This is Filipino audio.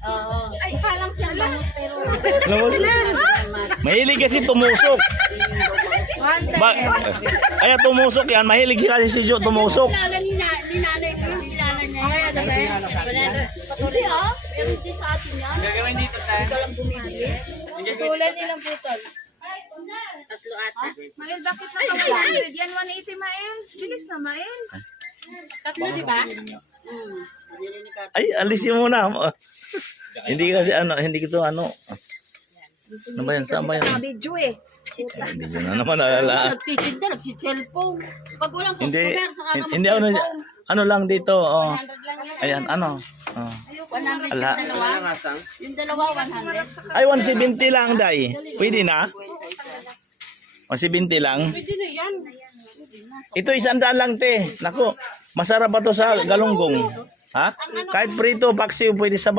Ay, halang siya lang. Pero... Mahilig kasi tumusok. Ay, tumusok yan. Mahilig kasi si Jo tumusok. Kilala ni nanay ko yung kilala niya. Hindi pero hindi sa atin yan. Gagawin dito tayo. Ikaw lang bumili. Tulad nilang putol. Tatlo ata. Mael, bakit na 100? Yan 180 Mael. Bilis na Mael. Tatlo, di ba? Ay, alisin mo na. Hindi kasi hindi ko ano. Ano ba yan? Saan ba yan? Video eh. Hindi ko na naman alala. Nagtitinda, nagsi-cellphone. Pag walang Hindi, customer, saka ka hindi ako mag-cellphone. ano lang dito. Oh. 100 lang yan. Ayan, ano. Oh. 100 Ala. yung dalawa. Yung dalawa, 100. Ay, 170 lang, Day. Pwede na? 170 lang. Pwede na yan. Ito 100 lang, te. Naku, masarap ba to sa galunggong? Ha? Kahit prito, paksiw, pwede sa